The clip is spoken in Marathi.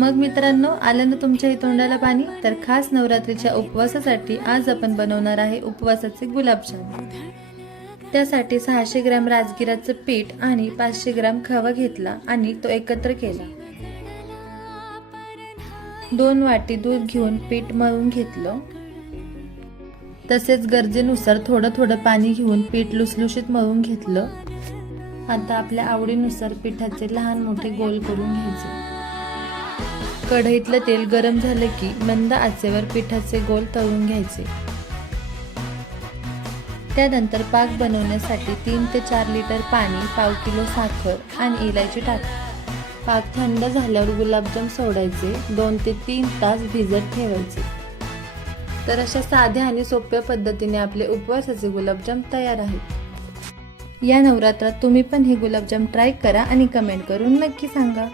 मग मित्रांनो, आलं ना तुमच्याही तोंडाला पाणी? तर खास नवरात्रीच्या उपवासासाठी आज आपण बनवणार आहे उपवासाचे गुलाबजाम। त्यासाठी 600 ग्रॅम राजगिराचं पीठ आणि 500 ग्रॅम खवा घेतला आणि तो एकत्र केला। 2 वाटी दूध घेऊन पीठ मळून घेतलं। तसेच गरजेनुसार थोडं पाणी घेऊन पीठ लुसलुशीत मळून घेतलं। आता आपल्या आवडीनुसार पिठाचे लहान मोठे गोल करून घ्यायचे। कढईतलं तेल गरम झालं की मंद आचेवर पिठाचे गोल तळून घ्यायचे। त्यानंतर पाक बनवण्यासाठी 3 ते 4 लिटर पाणी, पाव किलो साखर आणि इलायची टाका। पाक थंड झाल्यावर गुलाबजाम सोडायचे। 2 ते 3 तास भिजत ठेवायचे। तर अशा साध्या आणि सोप्या पद्धतीने आपले उपवासाचे गुलाबजाम तयार आहेत। या नवरात्रात तुम्ही पण हे गुलाबजाम ट्राय करा आणि कमेंट करून नक्की सांगा।